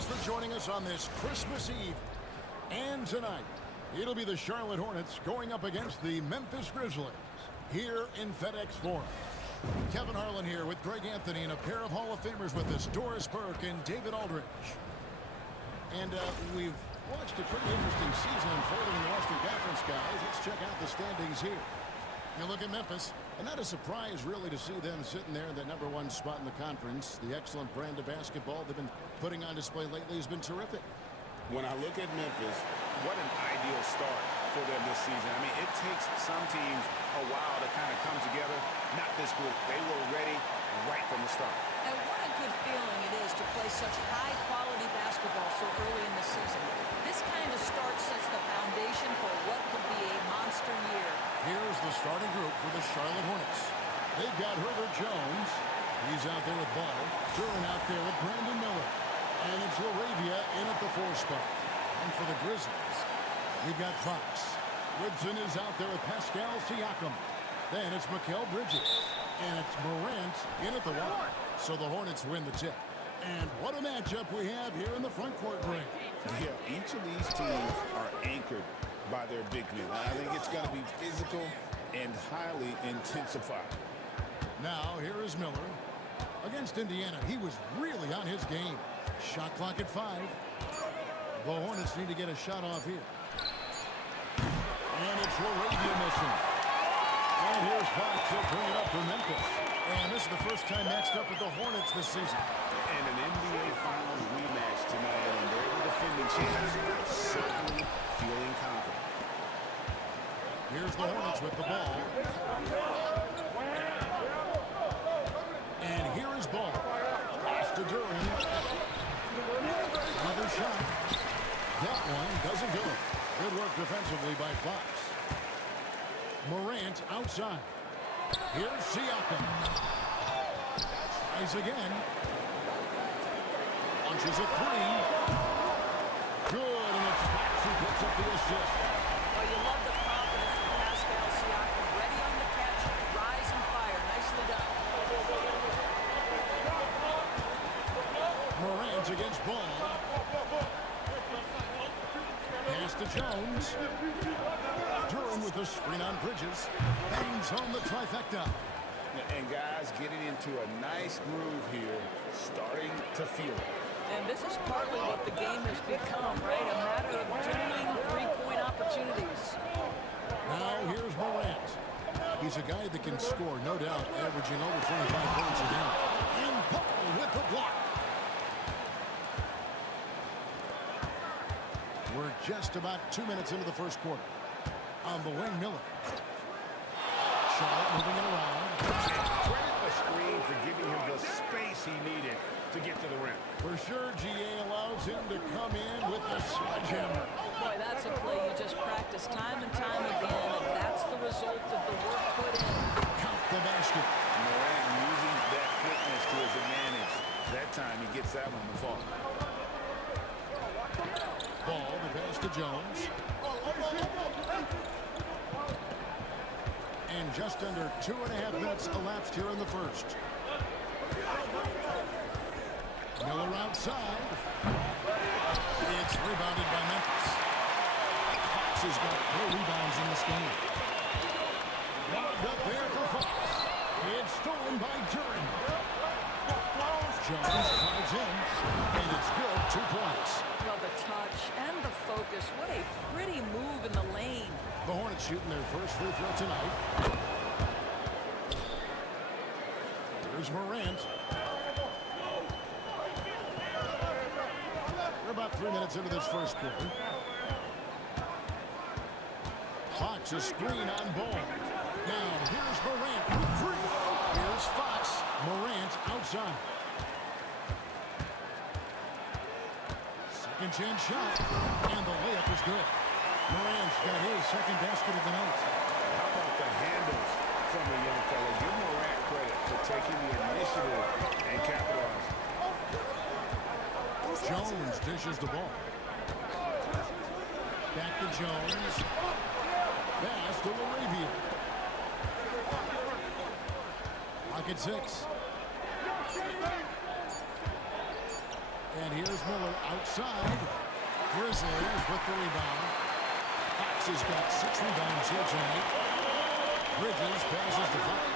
Thanks for joining us on this Christmas Eve. And tonight, it'll be the Charlotte Hornets going up against the Memphis Grizzlies here in FedEx Forum. Kevin Harlan here with Greg Anthony and a pair of Hall of Famers with us, Doris Burke and David Aldridge. And we've watched a pretty interesting season unfolding in the Western Conference, guys. Let's check out the standings here. You look at Memphis, and not a surprise really to see them sitting there in the #1 spot in the conference. The excellent brand of basketball they've been putting on display lately has been terrific. When I look at Memphis, what an ideal start for them this season. I mean, it takes some teams a while to kind of come together. Not this group. They were ready right from the start. And what a good feeling it is to play such high-quality basketball so early in the season. This kind of start sets the foundation for what could be a monster year. Here's the starting group for the Charlotte Hornets. They've got Herbert Jones. He's out there with Ball. Duran out there with Brandon Miller. And it's LaRavia in at the 4 spot. And for the Grizzlies, we've got Fox. Woodson is out there with Pascal Siakam. Then it's Mikal Bridges. And it's Morant in at the 1. So the Hornets win the tip. And what a matchup we have here in the front court break. Yeah, each of these teams are anchored by their big men. I think it's going to be physical and highly intensified. Now, here is Miller. Against Indiana, he was really on his game. Shot clock at 5. The Hornets need to get a shot off here. And it's LaRavia missing. And here's Fox. He'll bring it up for Memphis. And this is the first time matched up with the Hornets this season. And an NBA Finals rematch tonight. And they're the defending champs. Certainly feeling confident. Here's the Hornets with the ball. And here is Ball. Pass to Duran. Another shot. That one doesn't go. Good work defensively by Fox. Morant outside. Here's Siakam. Tries again. Launches a 3. Good, and it's Fox who picks up the assist. Oh, you love the confidence from Pascal Siakam. Ready on the catch, rise and fire. Nicely done. Morant against Ball. Pass to Jones. Duran with the screen on Bridges. Bangs home the trifecta. And guys getting into a nice groove here, starting to feel it. And this is partly what the game has become, right? A matter of doing three-point opportunities. Now here's Morant. He's a guy that can score, no doubt, averaging over 25 points a game. And Ball with the block. We're just about 2 minutes into the first quarter. On the wing, Miller. Charlotte moving it around. Credit the screen for giving him the space he needed to get to the rim. For sure, GA allows him to come in with the sledgehammer. Boy, that's a play you just practice time and time again, and that's the result of the work put in. Count the basket. Morant using that quickness to his advantage. That time he gets that one to fall. Ball, the pass to Jones. And just under 2.5 minutes elapsed here in the first. Miller outside. It's rebounded by Memphis. Fox has got 4 rebounds in this game. Lobbed up there for Fox. It's stolen by Duran. Jones drives in, and it's good. 2 points. Well, the touch and the focus. What a pretty move in the lane. The Hornets shooting their first free throw tonight. Here's Morant. We're about 3 minutes into this first quarter. Fox a screen on Ball. Now here's Morant with 3. Here's Fox. Morant outside. Second chance shot. And the layup is good. Morant's got his second basket of the night. How about the handles from the young fellow? Give Morant credit for taking the initiative and capitalizing. Jones dishes the ball. Back to Jones. Pass to LaRavia. Lock at 6. And here's Miller outside. Grizzlies with the rebound. Fox has got 6 rebounds here tonight. Bridges passes to Fox.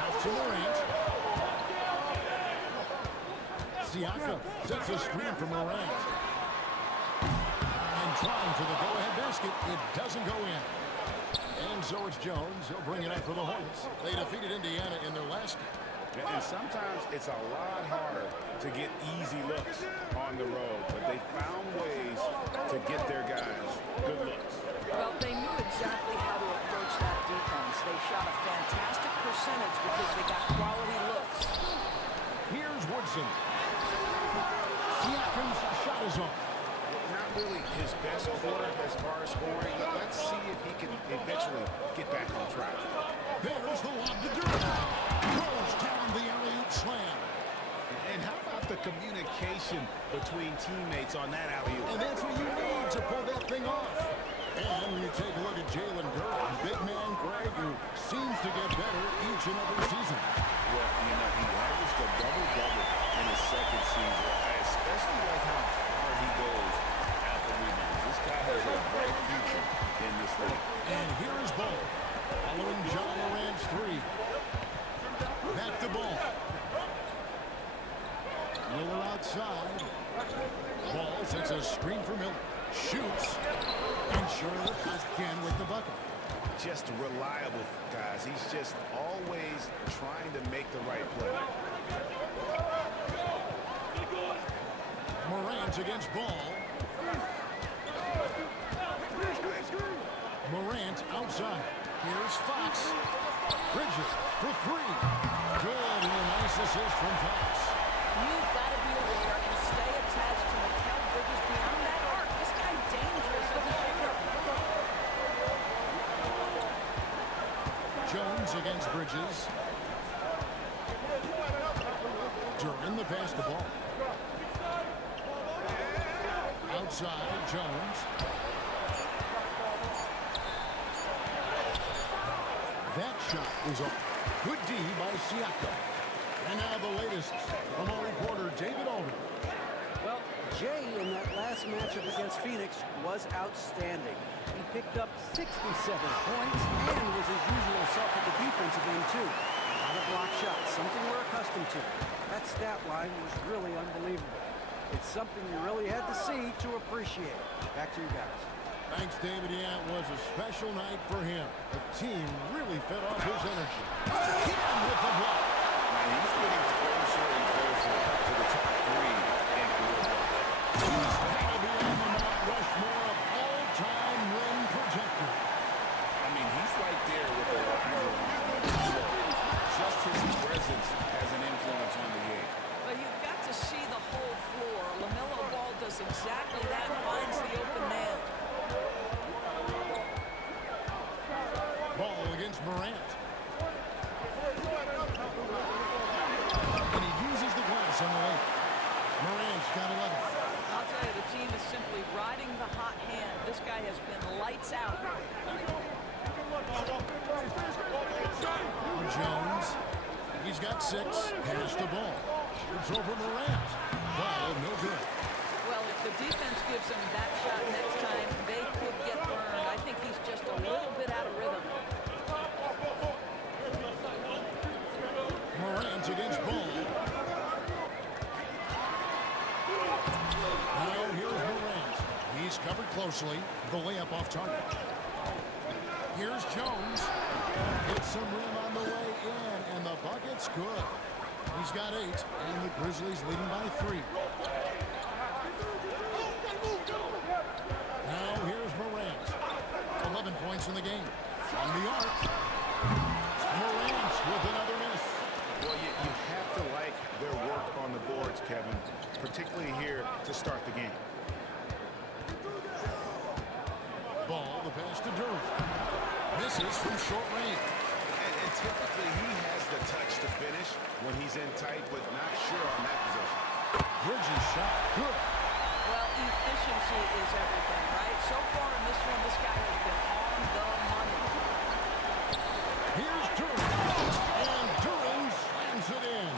Out to Morant. Siakam sets a screen for Morant. And trying for the go-ahead basket. It doesn't go in. And so it's Jones. He'll bring it up for the Hornets. They defeated Indiana in their last game. And sometimes it's a lot harder to get easy looks on the road, but they found ways to get their guys good looks. Well, they knew exactly how to approach that defense. They shot a fantastic percentage because they got quality looks. Here's Woodson. Siakam's shot is off. Not really his best quarter as far as scoring, but let's see if he can eventually get back on track. There's the lob to Durant. Goes down the alley-oop slam. And how about the communication between teammates on that alley-oop? And that's what you need to pull that thing off. And when you take a look at Jalen Green, big man Greg, who seems to get better each and every season. Well, you know, he averaged a double-double in his second season. I especially like how hard he goes at the rebounds. This guy has a bright future in this league. And here is Ball. Following John Morant's 3. Back to Ball. Miller outside. Ball takes a screen for Miller. Shoots. And Charlotte again with the bucket. Just reliable, guys. He's just always trying to make the right play. Morant against Ball. Morant outside. Here's Fox. Bridges for 3. Good, and a nice assist from Fox. You've got to be aware and stay attached to Mikal Bridges beyond that arc. This guy's dangerous as a shooter. Jones against Bridges. Duran the pass to Ball. Outside, Jones. That shot is off. Good D by Siakam. And now the latest from our reporter, David Aldridge. Well, Jay in that last matchup against Phoenix was outstanding. He picked up 67 points and was his usual self at the defensive end, too. A lot of block shots, something we're accustomed to. That stat line was really unbelievable. It's something you really had to see to appreciate. Back to you guys. Thanks, David. Yeah, it was a special night for him. The team really fed off his energy. Again with the block. He's getting closer and closer to the top 3 in career. He's got to be on the Mount Rushmore of all-time rim projector. I mean, he's right there with the riser on. Just his presence has an influence on the game. But you've got to see the whole floor. LaMelo Ball does exactly that, finds the open man. Ball against Morant. And he uses the glass on the way. Morant's got 11. I'll tell you, the team is simply riding the hot hand. This guy has been lights out. Jones. He's got 6. Pass the ball. It's over Morant. Ball no good. Well, if the defense gives him that shot next time, they could get burned. I think he's just a little bit out of rhythm. Morant against Ball. Now here's Morant. He's covered closely. The layup off target. Here's Jones. Hits some rim on the way in, and the bucket's good. He's got 8, and the Grizzlies leading by 3. Now here's Morant. 11 points in the game. From the arc. Morant with another miss. Well, you have to like their work on the boards, Kevin, particularly here to start the game. Ball, the pass to Durant. Misses from short range. And typically he has the touch to finish when he's in tight, but not sure on that position. Bridges shot. Good. Well, efficiency is everything, right? So far in this one, this guy has been on the money. Here's Durant. And Durant slams it in.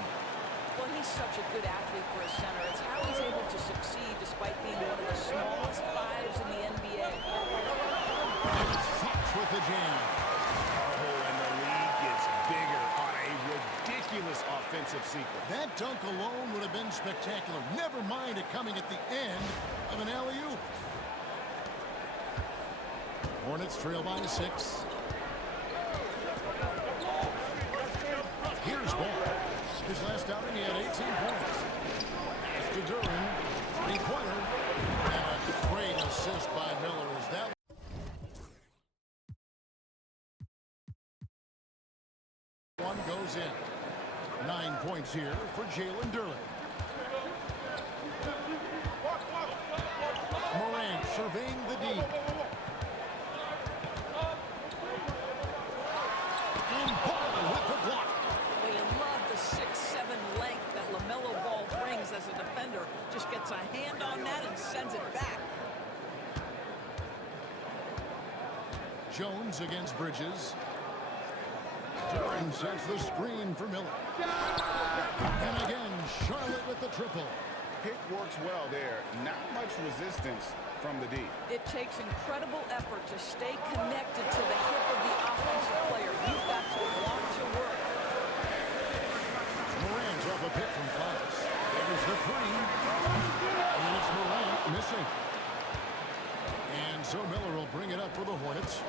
Well, He's such a good athlete for a center. It's how he's able to succeed despite being one of the smallest fives in the NBA. Fox with the jam. Oh, and the lead gets bigger on a ridiculous offensive sequence. That dunk alone would have been spectacular. Never mind it coming at the end of an alley-oop. Hornets trail by 6. Here's Ball. His last outing, he had 18 points. Pass to Duran. Three-pointer. And a great assist by Miller as that one goes in. 9 points here for Jalen Duran. Morant surveying the D. And Ball with the block. Well, you love the 6'7" length that LaMelo Ball brings as a defender. Just gets a hand on that and sends it back. Jones against Bridges. Duran sets the screen for Miller. And again, Charlotte with the triple. Pick works well there. Not much resistance from the D. It takes incredible effort to stay connected to the hip of the offensive player. You've got to want to work. Morant's off a pick from Fox. There's the three. And it's Morant missing. And so Miller will bring it up for the Hornets.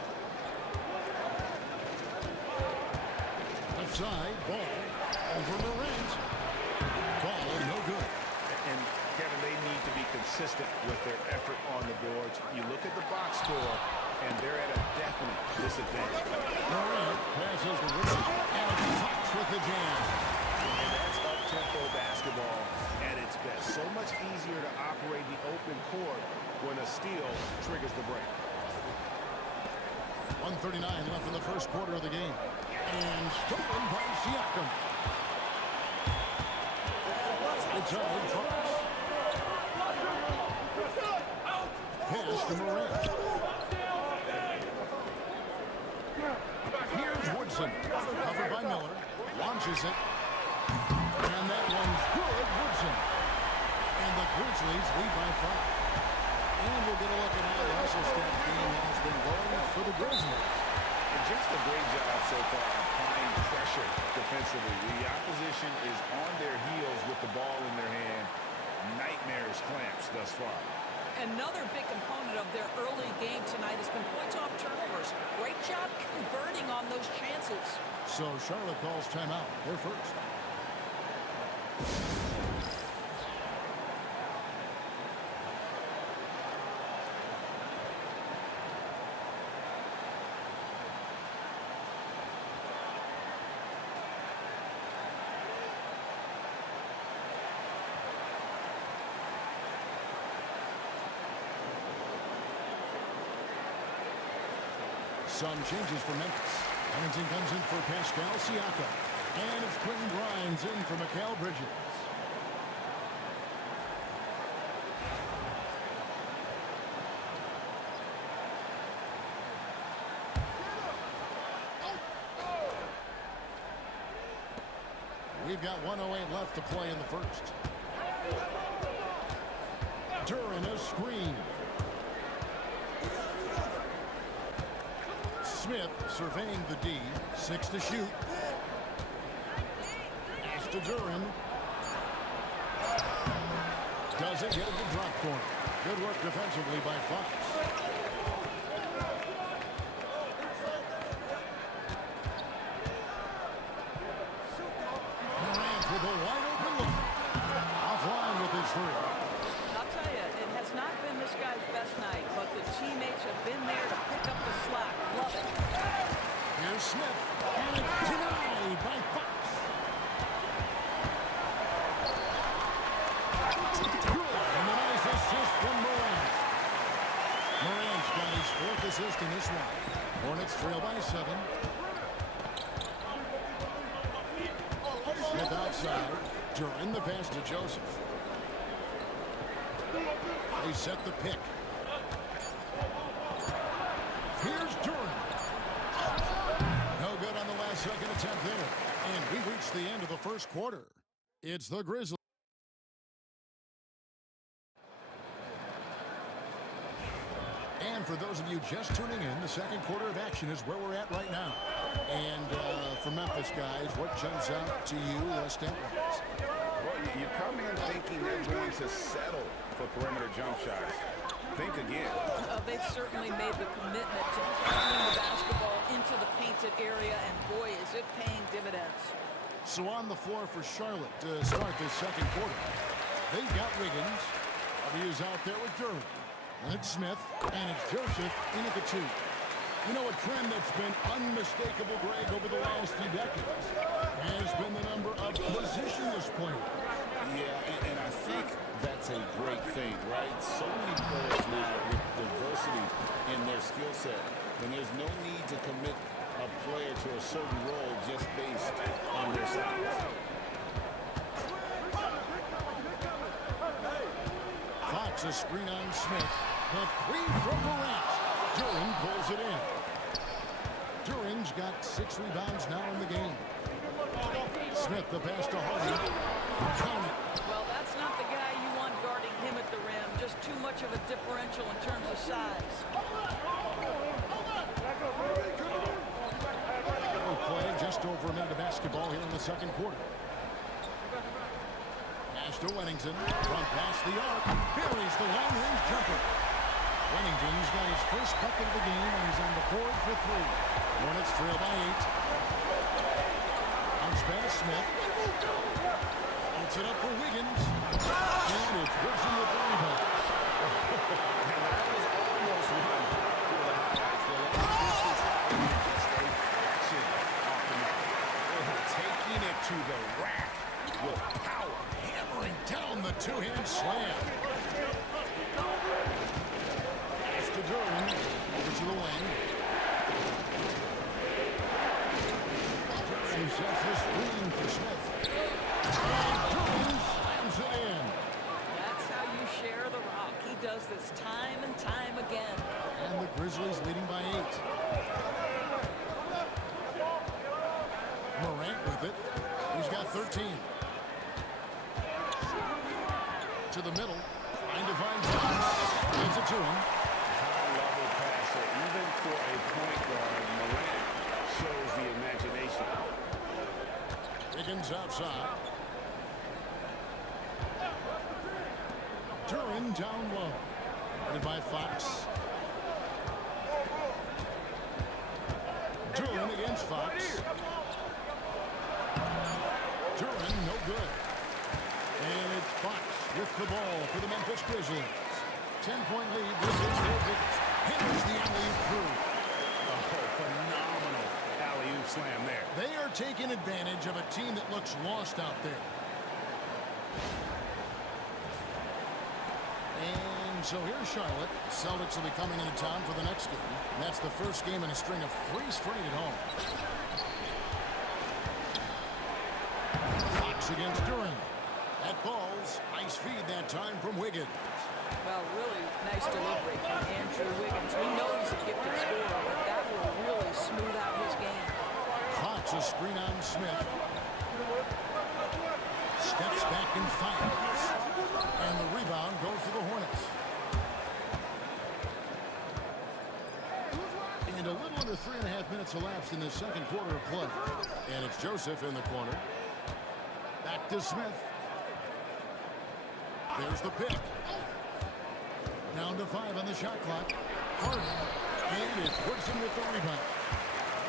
Left side, Ball over Morant. Ball no good. And Kevin, they need to be consistent with their effort on the boards. You look at the box score, and they're at a definite disadvantage. Morant passes to Wilson. And Fox with the jam. And that's up-tempo basketball at its best. So much easier to operate the open court when a steal triggers the break. 1:39 left in the first quarter of the game. And stolen by Siakam. Inside Fox. Pass to Morant. Here's Woodson. Covered by Miller. Launches it. And that one's good. Woodson. And the Grizzlies lead by 5. And we'll get a look at how the hustle step game has been going for the Grizzlies. And just a great job so far applying pressure defensively. The opposition is on their heels with the ball in their hand. Nightmarish clamps thus far. Another big component of their early game tonight has been points off turnovers. Great job converting on those chances. So Charlotte calls timeout. They're first. Some changes for Memphis. Pennington comes in for Pascal Siakam. And it's Quentin Grimes in for Mikal Bridges. We've got 1:08 left to play in the first. Duran a screen. Smith surveying the D. 6 to shoot. Pass to Duran. Doesn't get the drop for him. Good work defensively by Fox. Morant with a wide open look. Offline with his three. I'll tell you, it has not been this guy's best night, but the teammates have been there to pick up the slack. Love it. Here's Smith. And it's denied by Fox. Good. And a nice assist from Morant. Morant's got his 4th assist in this one. Hornets trail by 7. Smith outside. Duran the pass to Joseph. They set the pick. Here's Duran. No good on the last second attempt there. And we reached the end of the first quarter. It's the Grizzlies. And for those of you just tuning in, the second quarter of action is where we're at right now. And for Memphis guys, what jumps out to you stat-wise? Well, you come in thinking they're going to settle for perimeter jump shots. Think again. They've certainly made the commitment to pounding the basketball into the painted area, and boy, is it paying dividends. So on the floor for Charlotte to start this second quarter. They've got Wiggins. He is out there with Durham. And it's Smith, and it's Joseph in at the 2. You know, a trend that's been unmistakable, Greg, over the last few decades has been the number of positionless players. Yeah, and I think that's a great thing, right? So many players now with diversity in their skill set, and there's no need to commit a player to a certain role just based on their size. Fox a screen on Smith. The 3 from Morant. Duran pulls it in. Duran's got 6 rebounds now in the game. Smith the pass to Hardy. Count it. Well, that's not the guy you want guarding him at the rim. Just too much of a differential in terms of size. We're playing just over a minute of basketball here in the second quarter. Pass to Wennington. Front past the arc. Buries the long-range jumper. Wennington's got his first bucket of the game, and he's on the board for 3. Hornets trail by 8. Bounce pass Smith. Puts it up for Wiggins. And it's Wilson with the rebound. And that was almost one for the Hawks. The long distance out just a fraction off the mark. Taking it to the rack with power. Hammering down the two-hand slam. Pass to Durham. Over to the wing. Durham sets the screen for Smith. And Durham slams it in. That's how you share the rock. He does this time and time again. And the Grizzlies leading by 8. Morant with it. He's got 13. To the middle. Trying to find Fox. Gives it to him. High-level passer. Even for a point guard, Morant shows the imagination. Wiggins outside. Duran down low. Guarded by Fox. Duran against Fox. Duran, no good. And it's Fox with the ball for the Memphis Grizzlies. 10-point lead. This is their biggest. Hammers the alley-oop through. Oh, phenomenal alley-oop slam there. They are taking advantage of a team that looks lost out there. And so here's Charlotte. The Celtics will be coming into town for the next game. And that's the first game in a string of 3 straight at home. Fox against Duran. That falls. Nice feed that time from Wiggins. Well, really nice delivery from Andrew Wiggins. We know he's a gifted scorer, but that will really smooth out his game. Fox a screen on Smith. Steps back and fires. And the rebound goes to the Hornets. And a little under 3.5 minutes elapsed in the second quarter of play. And it's Joseph in the corner. Back to Smith. There's the pick. Down to 5 on the shot clock. Harden. And it's Woodson with the rebound.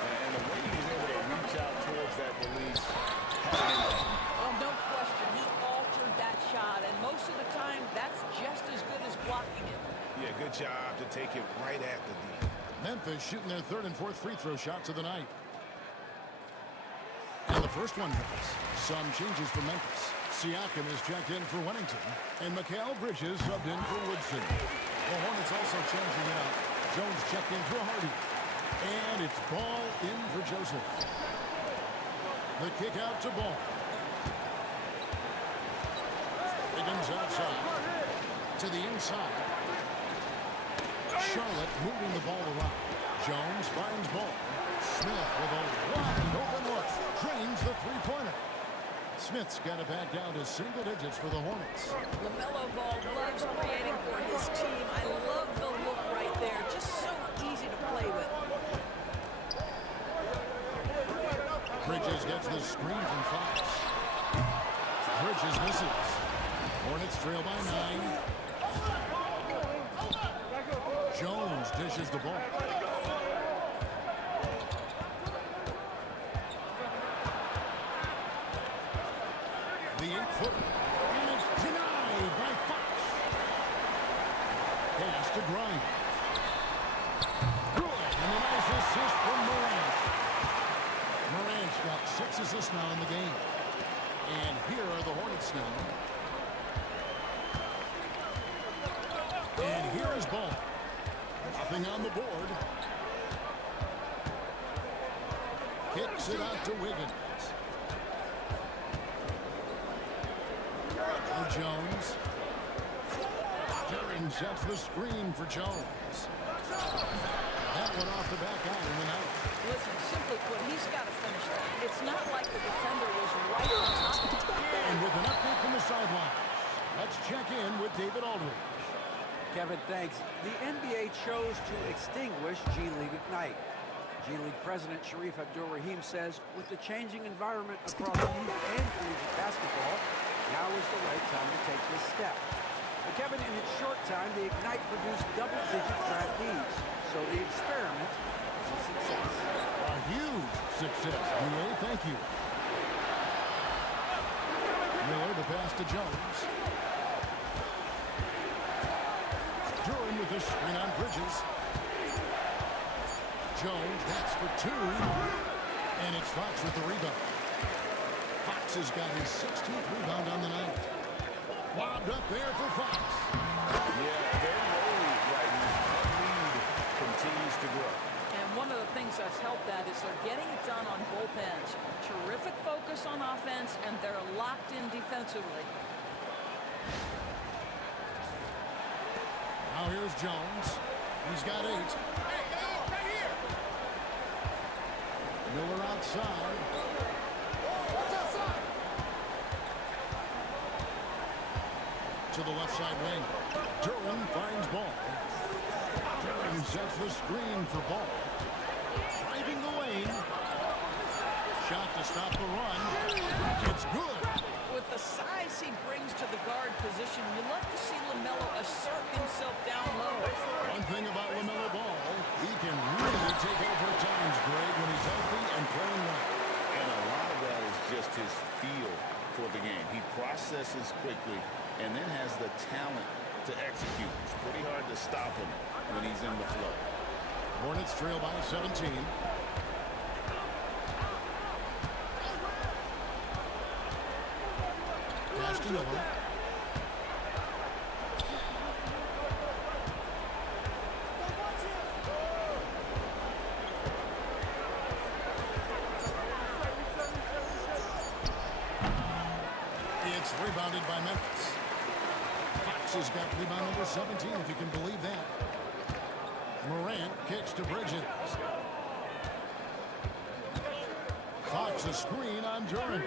And the way he was able to reach out towards that release had an impact. Oh, no question. He altered that shot, and most of the time, that's just as good as blocking it. Yeah, good job to take it right at the D. Memphis shooting their 3rd and 4th free throw shots of the night. And the first one goes. Some changes for Memphis. Siakam is checked in for Wennington. And Mikal Bridges subbed in for Woodson. The Hornets also changing out. Jones checked in for Hardy. And it's Ball in for Joseph. The kick out to Ball. Wiggins outside. To the inside. Charlotte moving the ball around. Jones finds Ball. Smith with a wide open look. Drains the three-pointer. Smith's got it back down to single digits for the Hornets. LaMelo Ball loves creating for his team. I love the look right there. Just so easy to play with. Bridges gets the screen from Fox. Bridges misses. Hornets trail by 9. Jones dishes the ball. The 8-footer. And it's denied by Fox. Pass to Grimes. Good. And a nice assist from Morant. Morant's got 6 assists now in the game. And here are the Hornets now. And here is Ball. Nothing on the board. Kicks it out to Wiggins. Now Jones. Duran sets the screen for Jones. That one off the back iron and out. Listen, simply put, he's got to finish that. It's not like the defender was right on top. And with an update from the sideline, let's check in with David Aldridge. Kevin, thanks. The NBA chose to extinguish G League Ignite. G League President Sharif Abdur-Rahim says, with the changing environment across youth and collegiate basketball, now is the right time to take this step. But Kevin, in its short time, the Ignite produced double-digit draftees, so the experiment is a success. A huge success, DA. Thank you. Miller, the pass to Jones. Duran with the screen on Bridges. Jones, that's for 2. And it's Fox with the rebound. Fox has got his 16th rebound on the night. Lobbed up there for Fox. Yeah, they're rolling right now. That lead continues to grow. And one of the things that's helped that is they're getting it done on both ends. Terrific focus on offense, and they're locked in defensively. Now here's Jones. He's got 8. Miller outside. To the left side wing. Duran finds Ball. Duran sets the screen for Ball. Driving the lane. Shot to stop the run. It's good. With the size he brings to the guard position, you love to see LaMelo assert himself down low. One thing about LaMelo Ball, he can really take over at times, Greg, when he's healthy and playing well. And a lot of that is just his feel for the game. He processes quickly and then has the talent to execute. It's pretty hard to stop him when he's in the flow. Hornets trail by 17. Pass to Miller. It's rebounded by Memphis. Fox has got rebound number 17, if you can believe that. Morant kicks to Bridges. Fox a screen on Duran.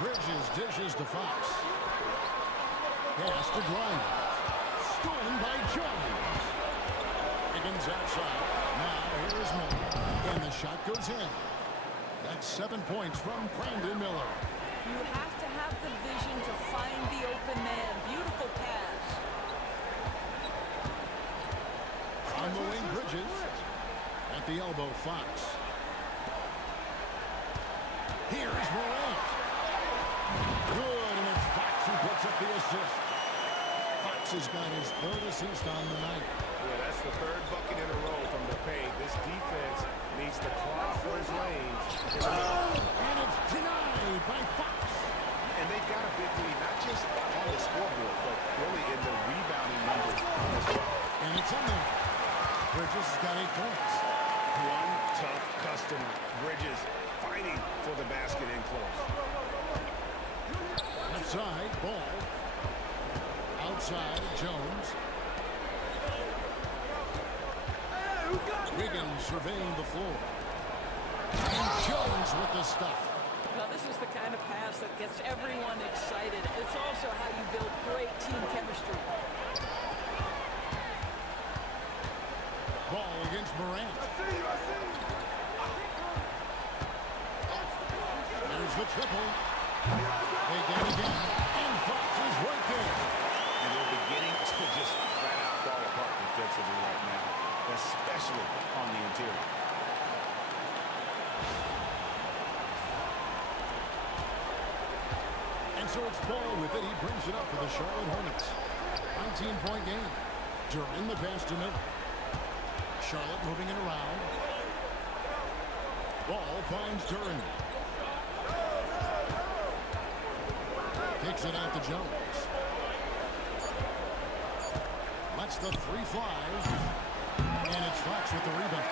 Bridges dishes to Fox. Pass to Grimes. Stolen by Jones. Higgins outside. Now here's Miller. And the shot goes in. That's 7 points from Brandon Miller. You have to have the vision to find the open man. Beautiful pass. On the wing, Bridges. At the elbow, Fox. Here's Morant. Good, and it's Fox who picks up the assist. Fox has got his 3rd assist on the night. Yeah, that's the 3rd bucket in a row from the paint. This defense needs to clog those lanes. And it's denied by Fox. And they've got a big lead, not just on the scoreboard, but really in the rebounding numbers as well. And it's in there. Bridges has got 8 points. One tough customer. Bridges fighting for the basket in close. Left side, Ball. Outside, Jones. Wiggins surveying the floor. And Jones with the stuff. Well, This is the kind of pass that gets everyone excited. It's also how you build great team chemistry. Ball against Morant. There's the triple. They get it again. And Fox is right there. And they're beginning to just flat out fall apart defensively right now, especially on the interior. And so it's Ball with it. He brings it up for the Charlotte Hornets. 19-point game. During the pass to Miller. Charlotte moving it around. Ball finds Duran. Kicks it out to Jones. Lets the three fly. And it's Fox with the rebound.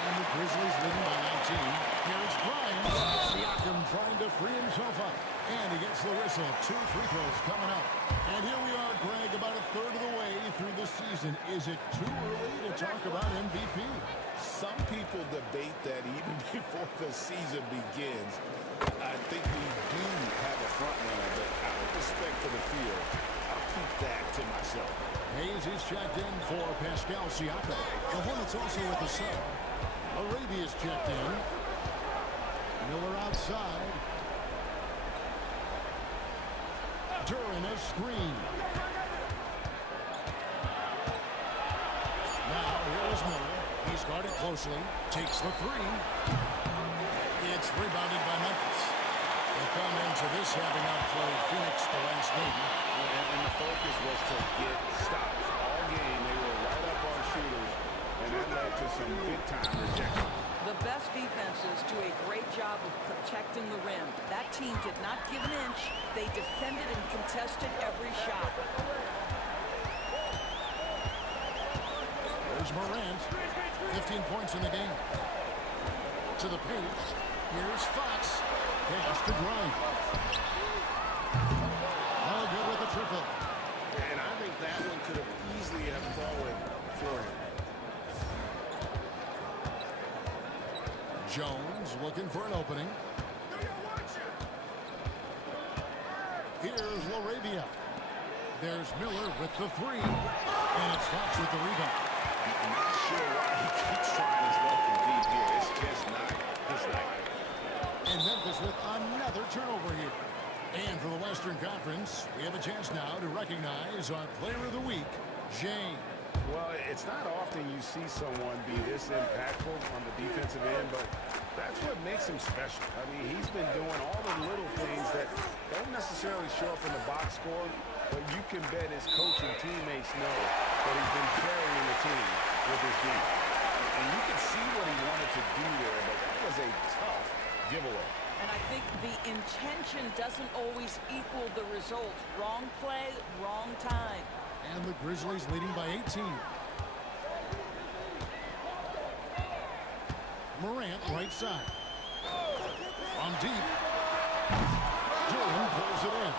And the Grizzlies leading by 19. Here it's Grimes. Siakam trying to free himself up. And he gets the whistle. 2 free throws coming up. And here we are, Greg, about a third of the way through the season. Is it too early to talk about MVP? Some people debate that even before the season begins. I think we do have a front runner, but out of respect for the field, I'll keep that to myself. Hayes is checked in for Pascal Siakam. The Hornets also with the sub. Arabia's checked in. Miller outside. Duran a screen. Now here's Miller. He's guarded closely. Takes the three. It's rebounded by Memphis. They come into this having outplayed Phoenix the last game. And the focus was to get stops. All game, they were right up on shooters, and that led to some big-time rejection. The best defenses do a great job of protecting the rim. That team did not give an inch. They defended and contested every shot. There's Morant. 15 points in the game. To the paint. Here's Fox. Pass to Grimes. All good with the triple. And I think that one could have easily have fallen for him. Jones looking for an opening. Here's LaRavia. There's Miller with the three. And it's Fox with the rebound. I'm not sure why he keeps trying his luck from deep here. It's just not his night. And Memphis with another turnover here. And for the Western Conference, we have a chance now to recognize our Player of the Week, James. Well, it's not often you see someone be this impactful on the defensive end, but that's what makes him special. I mean, he's been doing all the little things that don't necessarily show up in the box score, but you can bet his coach and teammates know that he's been carrying the team with his deep. And you can see what he wanted to do there, but that was a tough giveaway. And I think the intention doesn't always equal the result. Wrong play, wrong time. And the Grizzlies leading by 18. Morant right side. From deep. Duran pulls it in.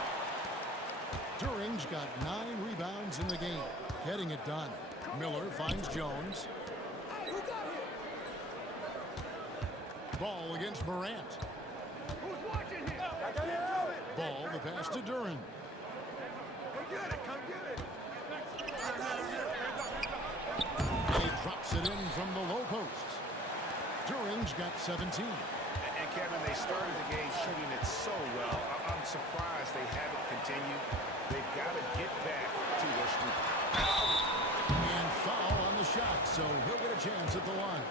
Duran's got 9 rebounds in the game. Getting it done. Miller finds Jones. Ball against Morant. Ball, the pass to Duran. He drops it in from the low post. Duran's got 17. And Kevin, they started the game shooting it so well. I'm surprised they haven't continued. They've got to get back to their streak. And foul on the shot, so he'll get a chance at the line.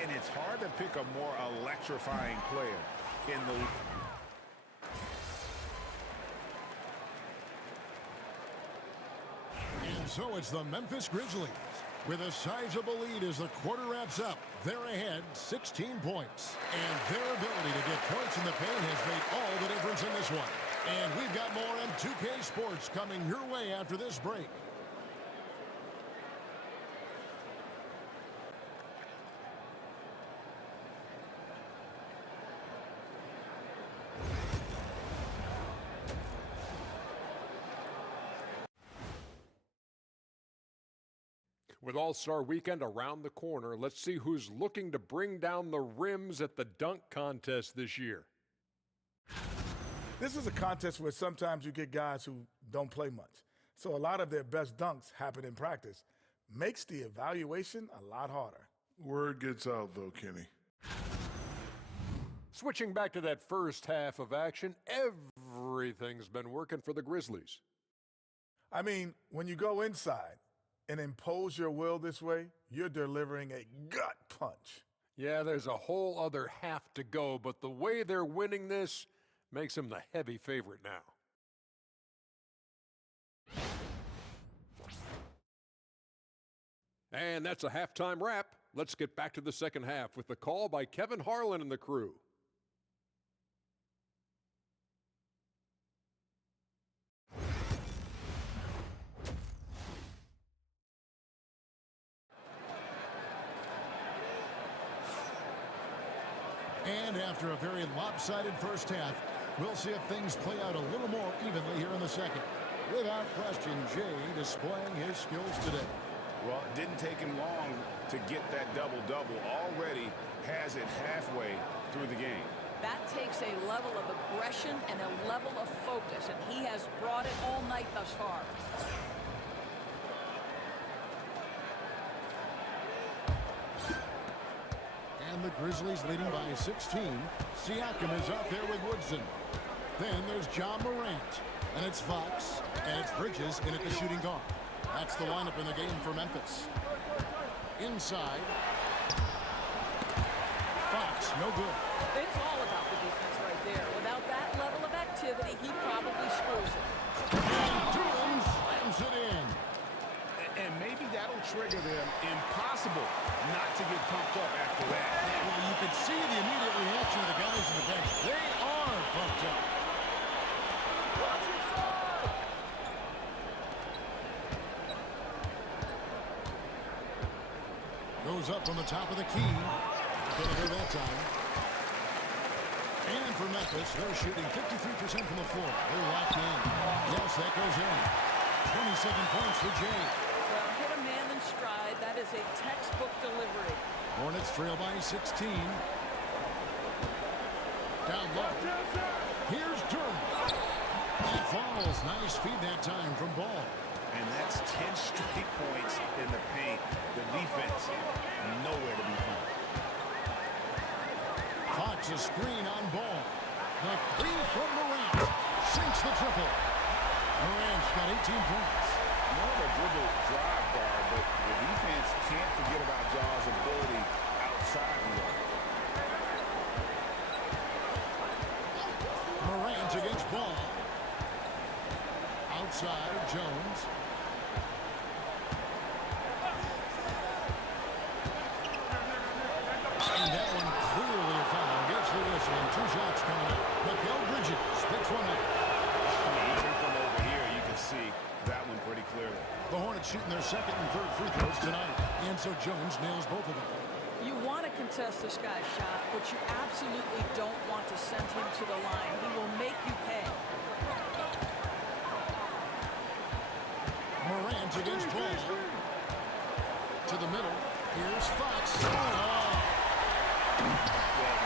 And it's hard to pick a more electrifying player in the league. And so it's the Memphis Grizzlies with a sizable lead as the quarter wraps up. They're ahead 16 points. And their ability to get points in the paint has made all the difference in this one. And we've got more on 2K Sports coming your way after this break. With All-Star Weekend around the corner, let's see who's looking to bring down the rims at the dunk contest this year. This is a contest where sometimes you get guys who don't play much. So a lot of their best dunks happen in practice. Makes the evaluation a lot harder. Word gets out, though, Kenny. Switching back to that first half of action, everything's been working for the Grizzlies. I mean, when you go inside and impose your will this way, you're delivering a gut punch. Yeah, there's a whole other half to go, but the way they're winning this makes them the heavy favorite now. And that's a halftime wrap. Let's get back to the second half with the call by Kevin Harlan and the crew. And after a very lopsided first half, we'll see if things play out a little more evenly here in the second. Without question, Jay displaying his skills today. Well, it didn't take him long to get that double-double. Already has it halfway through the game. That takes a level of aggression and a level of focus, and he has brought it all night thus far. And the Grizzlies leading by 16. Siakam is out there with Woodson. Then there's John Morant. And it's Fox. And it's Bridges in at the shooting guard. That's the lineup in the game for Memphis. Inside. Fox, no good. It's all about the defense right there. Without that level of activity, he probably screws it. And Durham slams it in. And maybe that'll trigger them. Impossible not to get pumped up after that. Well, you can see the immediate reaction of the guys in the bench. They are pumped up. Goes up on the top of the key. Couldn't hear that time. And for Memphis, they're shooting 53% from the floor. They're locked in. Yes, that goes in. 27 points for Jay. Well, hit a man in stride. That is a textbook delivery. Hornets trail by 16. Down low. Here's Durham. He falls. Nice feed that time from Ball. And that's 10 straight points in the paint. The defense, nowhere to be found. Fox a screen on Ball. The three from Morant. Sinks the triple. Morant's got 18 points. More of a dribble drive guard, but the defense can't forget about Jaw's ability outside the arc. Morant against Ball. Outside, Jones. And that one clearly a foul. Gets the whistle and 2 shots coming up. Mikal Bridges picks one up. Even from over here, you can see that one pretty clearly. The Hornets shooting their second and third free throws tonight. And so Jones nails both of them. You want to contest this guy's shot, but you absolutely don't want to send him to the line. He will make you pay. Morant against Ball. To the middle. Here's Fox. Well,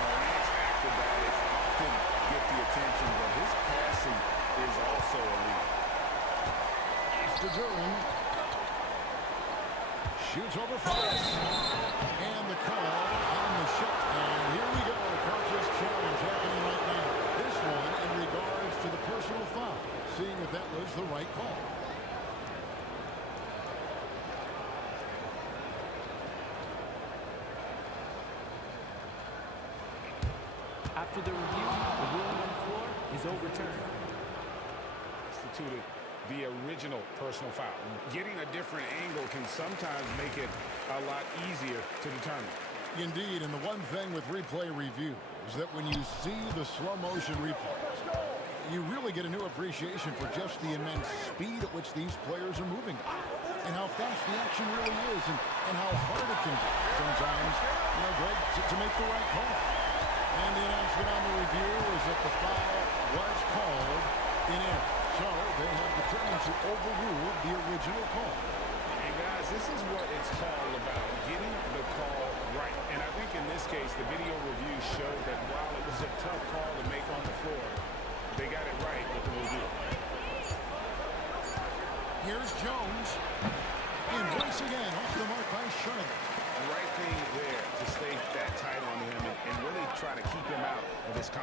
Morant's acrobatics often get the attention, but his passing is also elite. After Durham. Shoots over Fox. And the call on the shot. And here we go. Coach's challenge happening right now. This one in regards to the personal foul. Seeing if that was the right call. After the review, the ruling on the floor is overturned. Instituted the original personal foul. Getting a different angle can sometimes make it a lot easier to determine. Indeed, and the one thing with replay review is that when you see the slow motion replays, you really get a new appreciation for just the immense speed at which these players are moving and how fast the action really is and how hard it can be sometimes, Greg, to make the right call. And the announcement on the review is that the foul was called in error. So they have determined to overrule the original call. And guys, this is what it's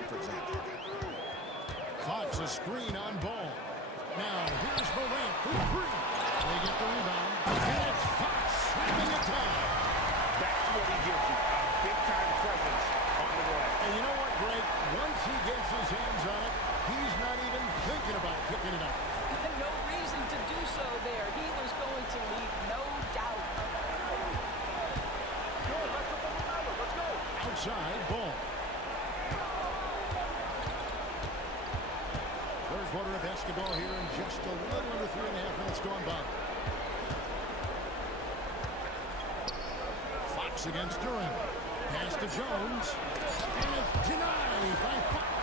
for example. Fox a screen on ball. Now here's Morant for three. They get the rebound. And it's Fox slamming it down. That's what he gives you, a big-time presence on the glass. And you know what, Greg? Once he gets his hands on it, he's not even thinking about picking it up. No reason to do so there. He was going to leave, no doubt. Outside ball. Third quarter of basketball here in just a little under 3.5 minutes gone by. Fox against Durant. Pass to Jones. And it's denied by Fox.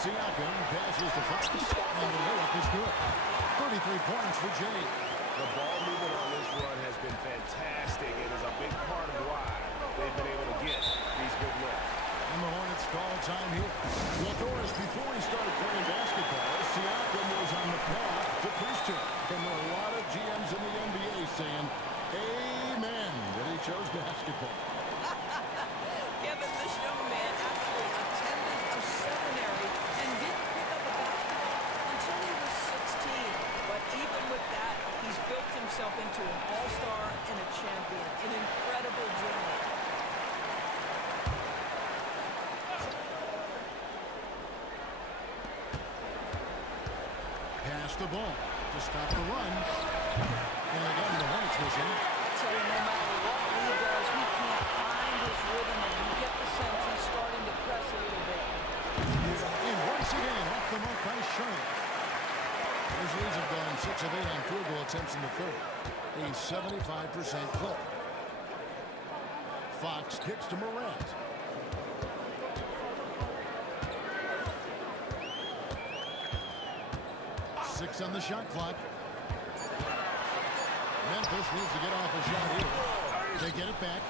Siakam passes to Fox. And the layup is good. 33 points for Jay. The ball movement on this run has been fantastic. It is a big part of why they've been able to get these good looks. And the Hornets call time here. Well, Doris, before he started playing basketball, Siakam was on the path to priesthood. And there are a lot of GMs in the NBA saying, amen, that he chose basketball. Kevin, this young man actually attended a seminary and didn't pick up a basketball until he was 16. But even with that, he's built himself into an all-star and a champion. An incredible journey. Pass the ball to stop the run. And again, the Hornets missing. So no matter what he does, he can't find his rhythm, and you get the sense he's starting to press a little bit. And once again, off the mark by Charlotte. Grizzlies have gone 6 of 8 on field goal attempts in the third. A 75% clip. Fox kicks to Morant. Six on the shot clock. Memphis needs to get off a shot here. They get it back.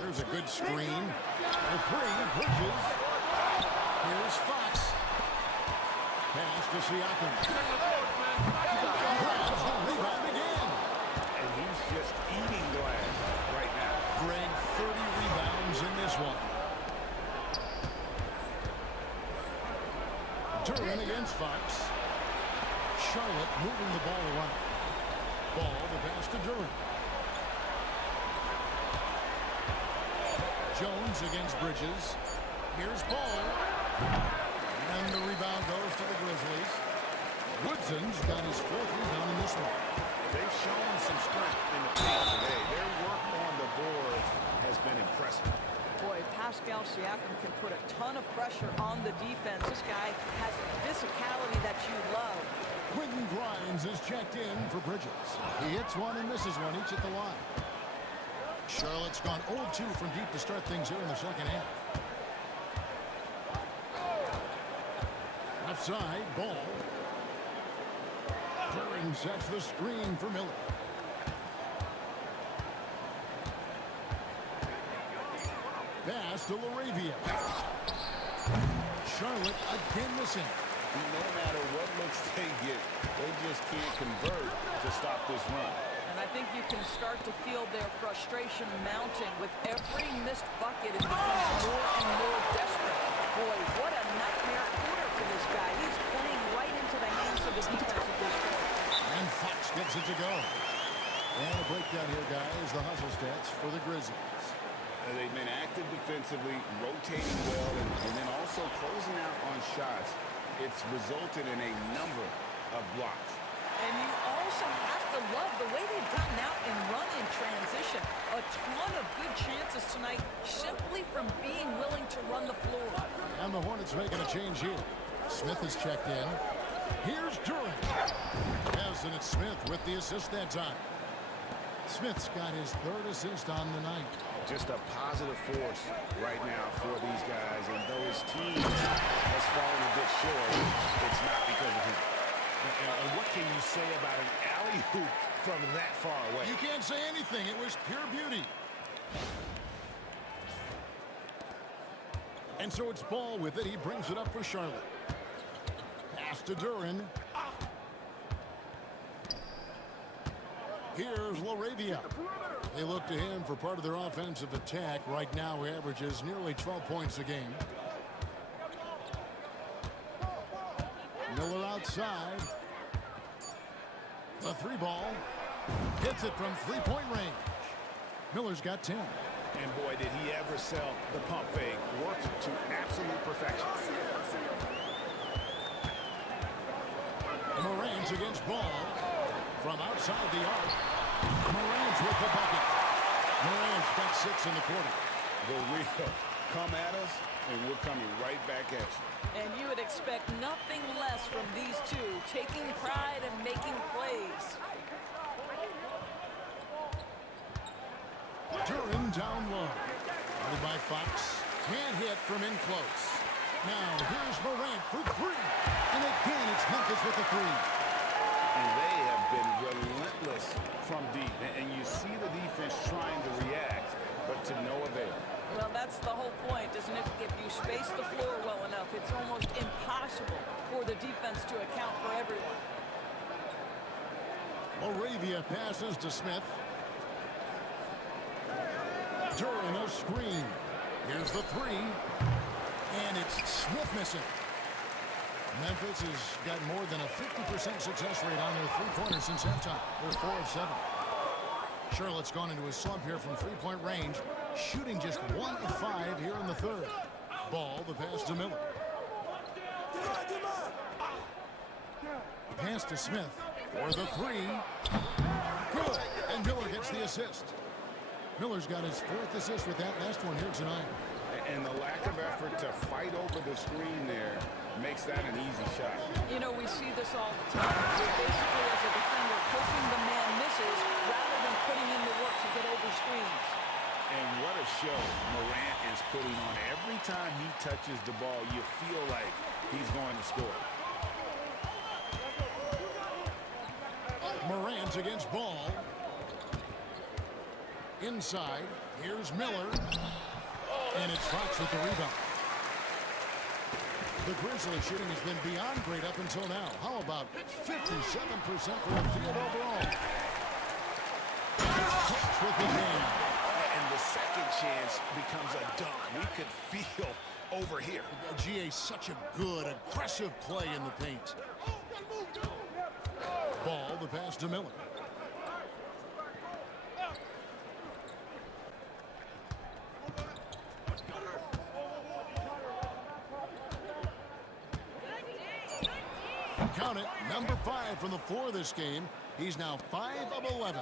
There's a good screen. The three, Bridges. Here's Fox. Pass to Siakam. Grabs the rebound again. And he's just eating glass right now. Greg, 30 rebounds in this one. Durant against Fox. Charlotte moving the ball around. Ball to pass to Durant. Jones against Bridges. Here's Ball. And the rebound goes to the Grizzlies. Woodson's got his 4th rebound in this one. They've shown some strength in the paint today. Their work on the boards has been impressive. Boy, Pascal Siakam can put a ton of pressure on the defense. This guy has physicality that you love. Quentin Grimes is checked in for Bridges. He hits one and misses one each at the line. Charlotte's gone 0-2 from deep to start things here in the second half. Left side, Ball. During sets the screen for Miller. Pass to Laravia. Charlotte again missing. No matter what looks they get, they just can't convert to stop this run. And I think you can start to feel their frustration mounting. With every missed bucket, it becomes more and more desperate. Boy, what a nightmare quarter for this guy. He's playing right into the hands of the defense at this point. And Fox gets it to go. And a breakdown here, guys. The hustle stats for the Grizzlies. They've been active defensively, rotating well, and then also closing out on shots. It's resulted in a number of blocks. And you also have to love the way they've gotten out and run in transition. A ton of good chances tonight simply from being willing to run the floor. And the Hornets making a change here. Smith is checked in. Here's Durant. Yes, and it's Smith with the assist that time. Smith's got his 3rd assist on the night. Just a positive force right now for these guys. And though his team has fallen a bit short, it's not because of him. And what can you say about an alley-oop from that far away? You can't say anything. It was pure beauty. And so it's Ball with it. He brings it up for Charlotte. Pass to Duran. Here's Laravia. They look to him for part of their offensive attack. Right now, he averages nearly 12 points a game. Miller outside. The three ball. Hits it from three-point range. Miller's got 10. And boy, did he ever sell the pump fake. Worked to absolute perfection. Morant against Ball. From outside the arc. Morant with the bucket. Morant's got 6 in the quarter. The real come at us, and we're coming right back at you. And you would expect nothing less from these two, taking pride and making plays. Duran down low. Guarded by Fox. Can't hit from in close. Now here's Morant for three. And again, it's Memphis with the three. And they have been relentless from deep. And you see the defense trying to react, but to no avail. Well, that's the whole point, isn't it? If you space the floor well enough, it's almost impossible for the defense to account for everyone. Laravia passes to Smith. Duran a screen. Here's the three. And it's Smith missing. Memphis has got more than a 50% success rate on their three-pointers since halftime. They're 4 of 7. Charlotte's gone into a slump here from three-point range, shooting just 1 of 5 here in the third. Ball, the pass to Miller. Pass to Smith for the three. Good. And Miller gets the assist. Miller's got his 4th assist with that last one here tonight. And the lack of effort to fight over the screen there makes that an easy shot. You know, we see this all the time. You're basically, as a defender, hoping the man misses rather than putting in the work to get over screens. And what a show Morant is putting on. Every time he touches the ball, you feel like he's going to score. Morant against Ball. Inside, here's Miller. And it's Fox with the rebound. The Grizzlies shooting has been beyond great up until now. How about 57% from the field overall? Fox with the game. And the second chance becomes a dunk. We could feel over here. GA, such a good, aggressive play in the paint. Ball, the pass to Miller. Count it, number 5 from the floor this game. He's now 5 of 11.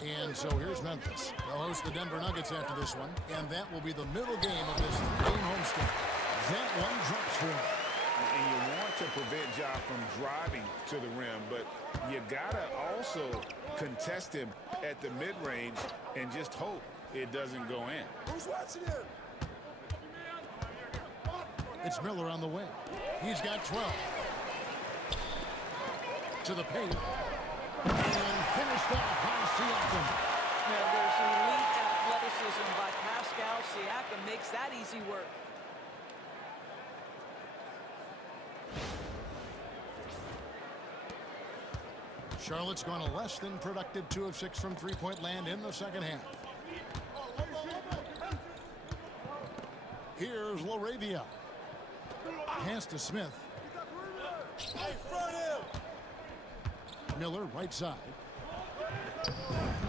And so here's Memphis. They'll host the Denver Nuggets after this one. And that will be the middle game of this 3-game homestand. That one drops for him. And you want to prevent Ja from driving to the rim, but you gotta also contest him at the mid-range and just hope it doesn't go in. Who's watching him? It's Miller on the wing. He's got 12. To the paint. And finished off by Siakam. Now, there's elite athleticism by Pascal Siakam. Makes that easy work. Charlotte's gone a less than productive 2 of 6 from three-point land in the second half. Here's Laravia. Pass to Smith. Miller, right side.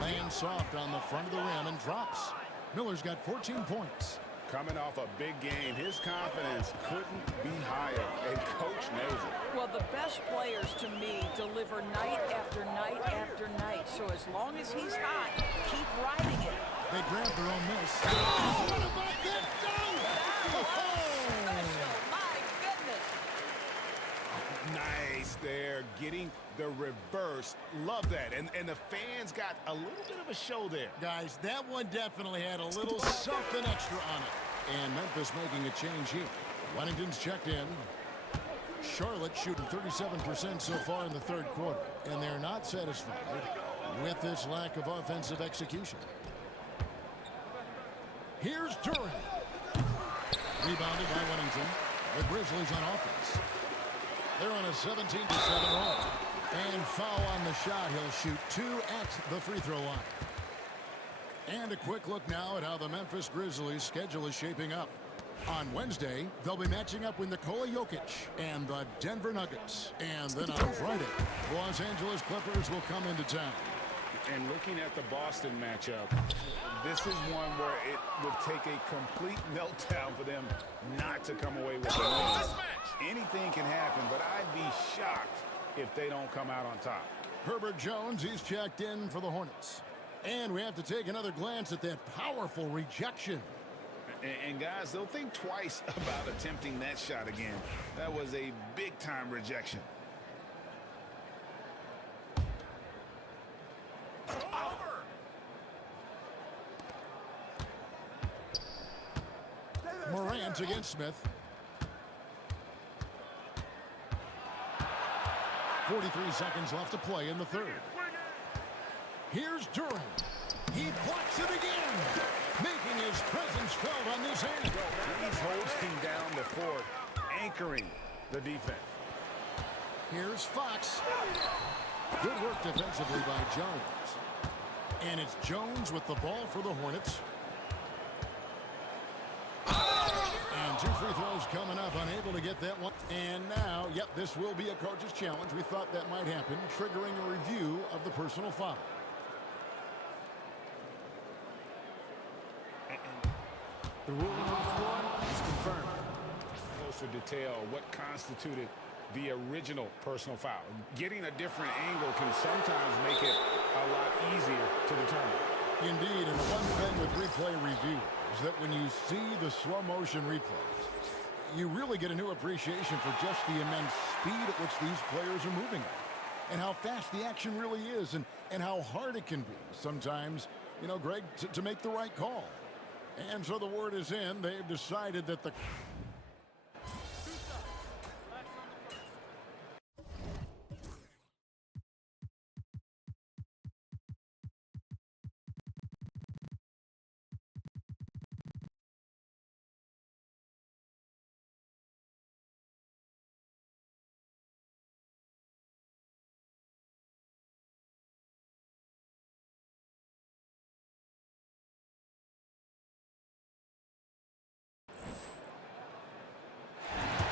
Lands soft on the front of the rim and drops. Miller's got 14 points. Coming off a big game, his confidence couldn't be higher, and coach knows it. Well, the best players, to me, deliver night after night after night. So as long as he's hot, keep riding it. They grab their own miss. What about that dunk? Special, my goodness. Nice there, getting the reverse. Love that. And the fans got a little bit of a show there. Guys, that one definitely had a little something extra on it. And Memphis making a change here. Wennington's checked in. Charlotte shooting 37% so far in the third quarter. And they're not satisfied with this lack of offensive execution. Here's Duran. Rebounded by Wennington. The Grizzlies on offense. They're on a 17-7 roll. And foul on the shot. He'll shoot 2 at the free throw line. And a quick look now at how the Memphis Grizzlies' schedule is shaping up. On Wednesday, they'll be matching up with Nikola Jokic and the Denver Nuggets. And then on Friday, the Los Angeles Clippers will come into town. And looking at the Boston matchup, this is one where it would take a complete meltdown for them not to come away with a win. Anything can happen, but I'd be shocked if they don't come out on top. Herbert Jones, he's checked in for the Hornets. And we have to take another glance at that powerful rejection. And guys, they'll think twice about attempting that shot again. That was a big-time rejection. Morant against Smith. 43 seconds left to play in the third. Here's Durant. He blocks it again, making his presence felt on this end. He's holding down the fort, anchoring the defense. Here's Fox. Good work defensively by Jones. And it's Jones with the ball for the Hornets. And 2 free throws coming up, unable to get that one. And now, yep, this will be a coach's challenge. We thought that might happen, triggering a review of the personal foul. The ruling on the floor is confirmed. Closer detail what constituted the original personal foul. Getting a different angle can sometimes make it a lot easier to determine. Indeed, and the one thing with replay review is that when you see the slow motion replays, you really get a new appreciation for just the immense speed at which these players are moving at, and how fast the action really is, and how hard it can be sometimes, you know, Greg, to make the right call. And so the word is in. They've decided that the...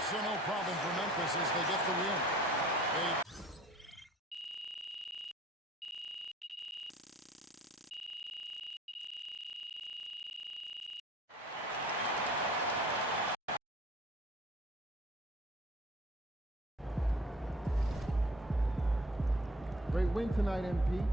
So no problem for Memphis as they get the win. Great win tonight, MP.